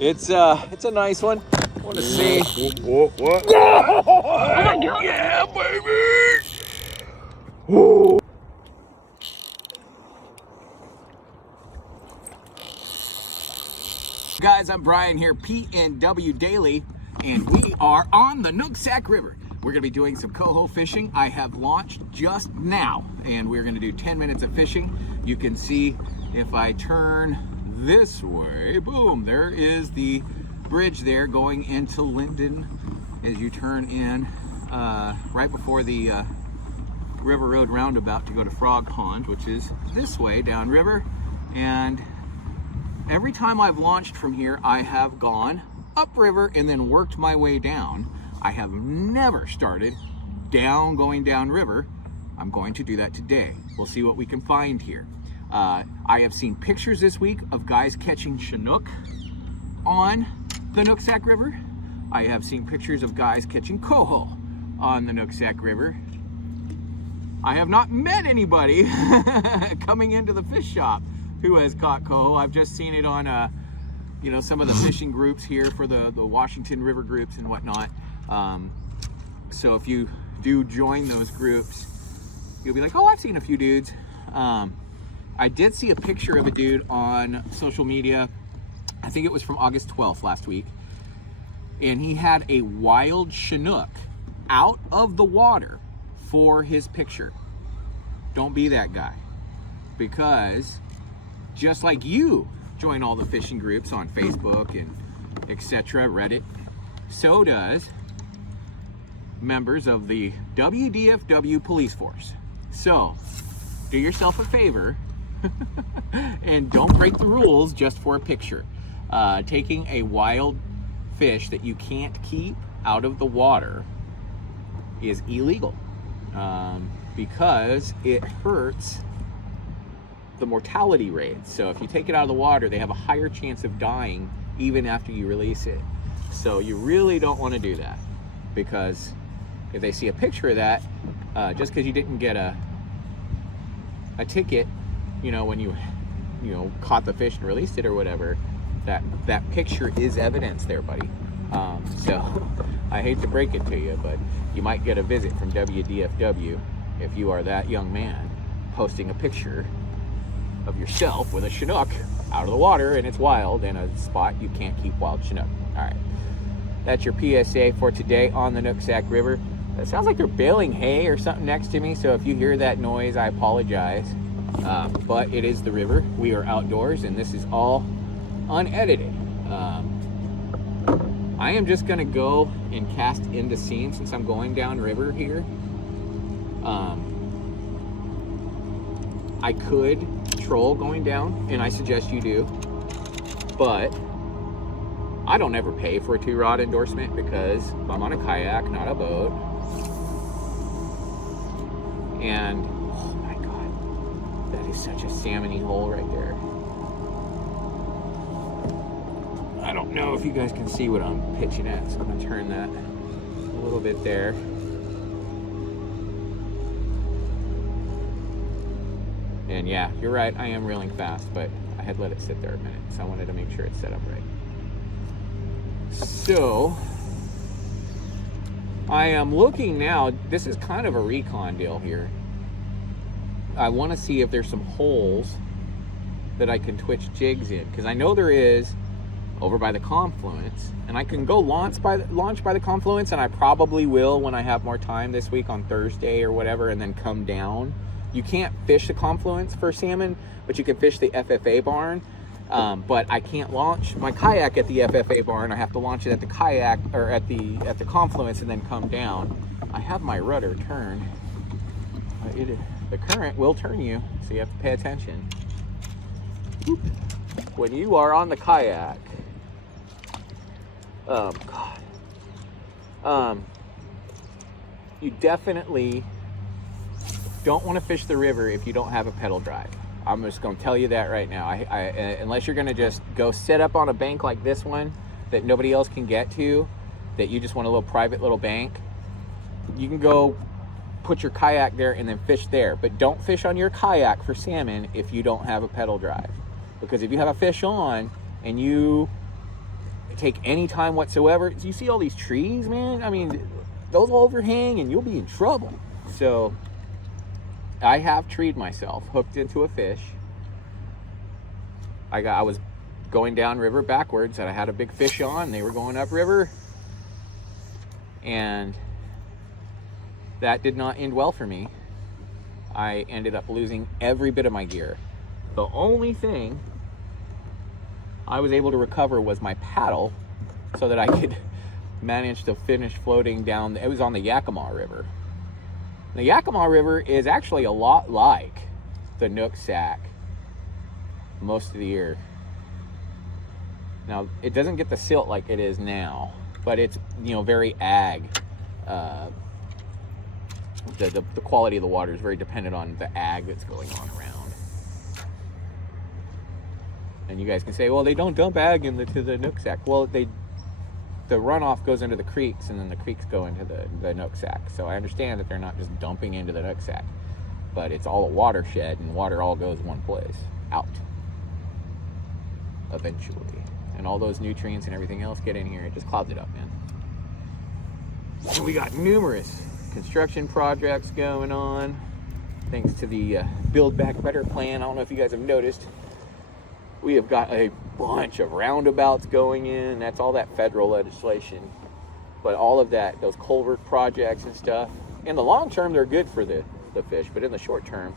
It's a nice one. I want to see. What? Oh my God. Yeah, baby. Ooh. Guys, I'm Brian here, PNW Daily, and we are on the Nooksack River. We're gonna be doing some coho fishing. I have launched just now, and we're gonna do 10 minutes of fishing. You can see if I turn this way, boom, there is the bridge there going into Linden as you turn in right before the River Road roundabout to go to Frog Pond, which is this way downriver. And every time I've launched from here, I have gone upriver and then worked my way down. I have never started going downriver. I'm going to do that today. We'll see what we can find here. I have seen pictures this week of guys catching Chinook on the Nooksack River. I have seen pictures of guys catching coho on the Nooksack River. I have not met anybody coming into the fish shop who has caught coho. I've just seen it on you know, some of the fishing groups here for the Washington River groups and whatnot. So if you do join those groups, you'll be like, oh, I've seen a few dudes. I did see a picture of a dude on social media. I think it was from August 12th last week. And he had a wild Chinook out of the water for his picture. Don't be that guy, because just like you join all the fishing groups on Facebook and etc., Reddit, so does members of the WDFW police force. So do yourself a favor and don't break the rules just for a picture. Taking a wild fish that you can't keep out of the water is illegal, because it hurts the mortality rate. So if you take it out of the water, they have a higher chance of dying even after you release it. So you really don't want to do that, because if they see a picture of that, just because you didn't get a ticket, you know, when you caught the fish and released it or whatever, that picture is evidence there, buddy. So I hate to break it to you, but you might get a visit from WDFW if you are that young man posting a picture of yourself with a Chinook out of the water and it's wild in a spot you can't keep wild Chinook. All right, that's your PSA for today on the Nooksack River. It sounds like they're baling hay or something next to me, so if you hear that noise, I apologize. But it is the river. We are outdoors, and this is all unedited. I am just gonna go and cast into scene since I'm going downriver here. I could troll going down, and I suggest you do, but I don't ever pay for a 2-rod endorsement because I'm on a kayak, not a boat. And oh my God, that is such a salmon-y hole right there. I don't know if you guys can see what I'm pitching at, so I'm gonna turn that a little bit there. And yeah, you're right, I am reeling fast, but I had let it sit there a minute, so I wanted to make sure it's set up right. So I am looking now. This is kind of a recon deal here. I want to see if there's some holes that I can twitch jigs in, because I know there is over by the confluence, and I can go launch by the confluence, and I probably will when I have more time this week on Thursday or whatever, and then come down. You can't fish the confluence for salmon, but you can fish the FFA barn. But I can't launch my kayak at the FFA barn. I have to launch it at the kayak or at the confluence and then come down. I have my rudder turned. The current will turn you, so you have to pay attention. Whoop. When you are on the kayak, you definitely don't want to fish the river if you don't have a pedal drive. I'm just going to tell you that right now. Unless you're going to just go sit up on a bank like this one that nobody else can get to, that you just want a little private little bank, you can go put your kayak there and then fish there. But don't fish on your kayak for salmon if you don't have a pedal drive. Because if you have a fish on and you take any time whatsoever. You see all these trees, man? I mean, those overhang and you'll be in trouble. So I have treed myself, hooked into a fish. I was going down river backwards and I had a big fish on. They were going up river. And that did not end well for me. I ended up losing every bit of my gear. The only thing I was able to recover was my paddle so that I could manage to finish floating down. It was on the Yakima River. The Yakima River is actually a lot like the Nooksack most of the year. Now, it doesn't get the silt like it is now, but it's, you know, very ag. The quality of the water is very dependent on the ag that's going on around. And you guys can say, well, they don't dump ag to the Nooksack. Well, the runoff goes into the creeks, and then the creeks go into the Nooksack. So I understand that they're not just dumping into the Nooksack, but it's all a watershed, and water all goes one place, out, eventually. And all those nutrients and everything else get in here, it just clouds it up, man. And we got numerous construction projects going on, thanks to the Build Back Better plan. I don't know if you guys have noticed, we have got a bunch of roundabouts going in. That's all that federal legislation. But all of that, those culvert projects and stuff, in the long term, they're good for the fish. But in the short term,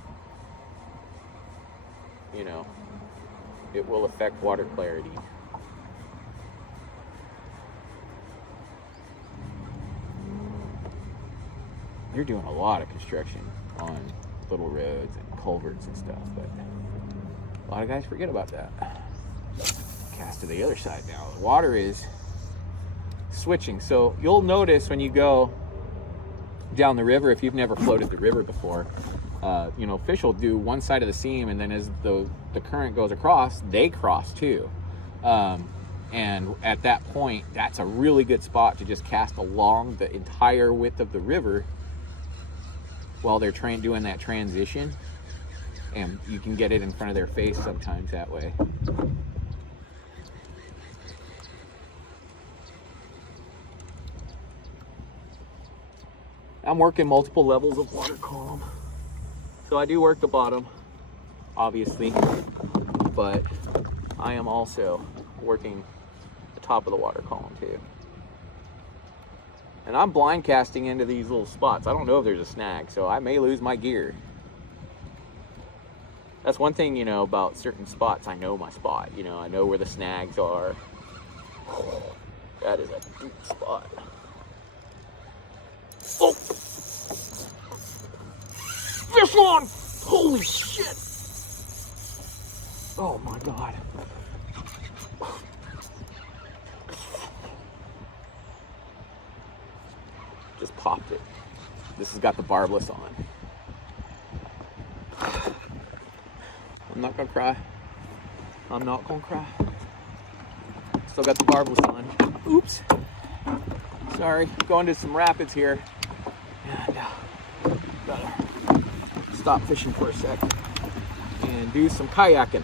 you know, it will affect water clarity. They're doing a lot of construction on little roads and culverts and stuff, but a lot of guys forget about that. Cast to the other side now. The water is switching. So you'll notice when you go down the river, if you've never floated the river before, you know, fish will do one side of the seam, and then as the current goes across, they cross too. And at that point, that's a really good spot to just cast along the entire width of the river while they're doing that transition. And you can get it in front of their face sometimes that way. I'm working multiple levels of water column. So I do work the bottom, obviously, but I am also working the top of the water column too. And I'm blind casting into these little spots. I don't know if there's a snag, so I may lose my gear. That's one thing, you know, about certain spots. I know my spot, you know, I know where the snags are. Oh, that is a deep spot. Oh! Fish on! Holy shit! Oh my God. Just popped it. This has got the barbless on. I'm not gonna cry. I'm not gonna cry. Still got the barbless on. Oops. Sorry, going to some rapids here. And gotta stop fishing for a sec and do some kayaking.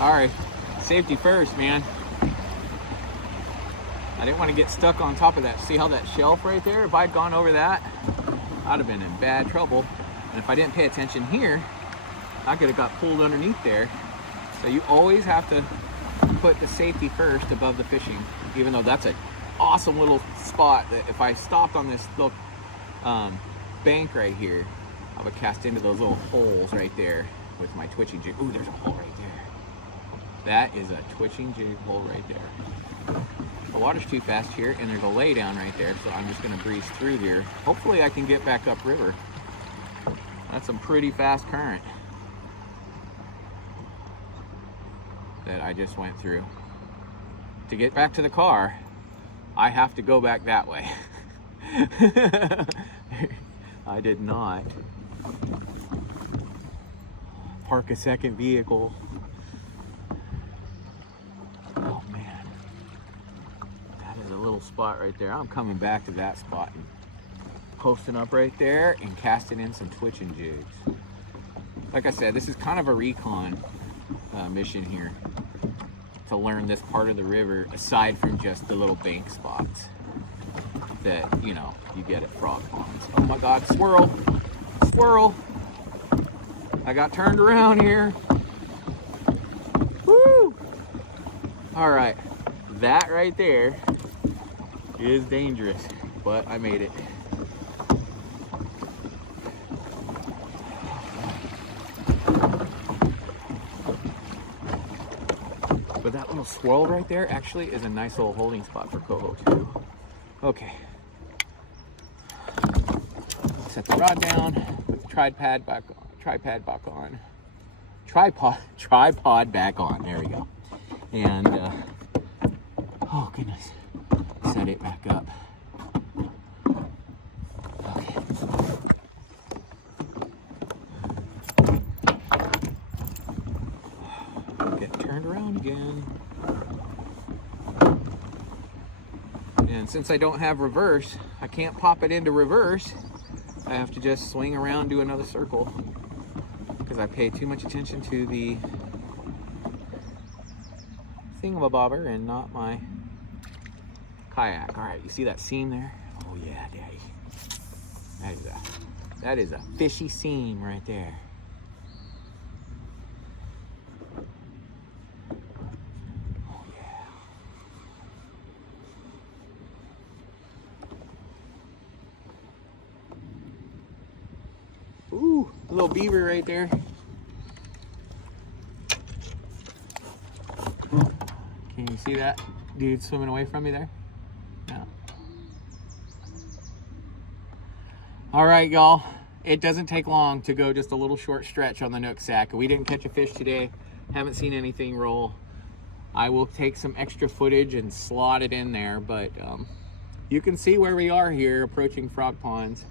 All right, safety first, man. I didn't want to get stuck on top of that. See how that shelf right there? If I'd gone over that, I'd have been in bad trouble. And if I didn't pay attention here, I could have got pulled underneath there. So you always have to put the safety first above the fishing, even though that's an awesome little spot that if I stopped on this little bank right here, I would cast into those little holes right there with my twitching jig. Ooh, there's a hole right there. That is a twitching jig hole right there. The water's too fast here, and there's a lay down right there, so I'm just gonna breeze through here. Hopefully I can get back up river. That's some pretty fast current that I just went through. To get back to the car, I have to go back that way. I did not park a second vehicle. Oh man, that is a little spot right there. I'm coming back to that spot and posting up right there and casting in some twitching jigs. Like I said, this is kind of a recon mission here to learn this part of the river, aside from just the little bank spots that, you know, you get at frog ponds. Oh my God, swirl, swirl. I got turned around here. Woo! All right, that right there is dangerous, but I made it. But that little swirl right there actually is a nice little holding spot for coho too. Okay. Set the rod down, put the tripod back on. Tripod back on. There we go. And oh goodness, set it back up. Okay. Get turned around again. And since I don't have reverse, I can't pop it into reverse. I have to just swing around, do another circle, because I pay too much attention to the thingamabobber and not my kayak. All right, you see that seam there? Oh yeah, daddy. That is a fishy seam right there. Oh yeah. Ooh, a little beaver right there. Can you see that dude swimming away from me there? No. All right, y'all. It doesn't take long to go just a little short stretch on the Nooksack. We didn't catch a fish today. Haven't seen anything roll. I will take some extra footage and slot it in there, but you can see where we are here approaching frog ponds.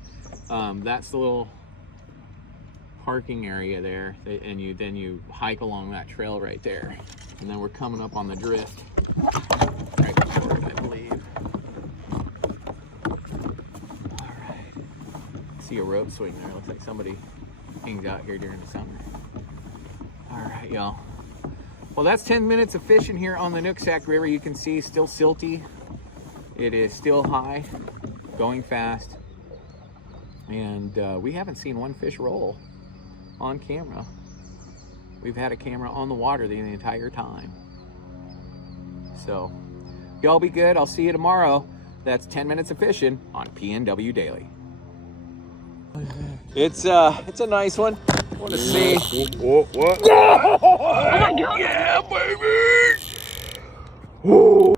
That's the little parking area there, and then you hike along that trail right there, and then we're coming up on the drift right before it, I believe. All right, see a rope swing there. Looks like somebody hangs out here during the summer. All right, y'all. Well, that's 10 minutes of fishing here on the Nooksack River. You can see still silty. It is still high, going fast, and we haven't seen one fish roll on camera. We've had a camera on the water the entire time. So y'all be good. I'll see you tomorrow. That's 10 minutes of fishing on PNW Daily. It's a nice one. I want to see. What? Oh my God. Yeah, baby. Ooh.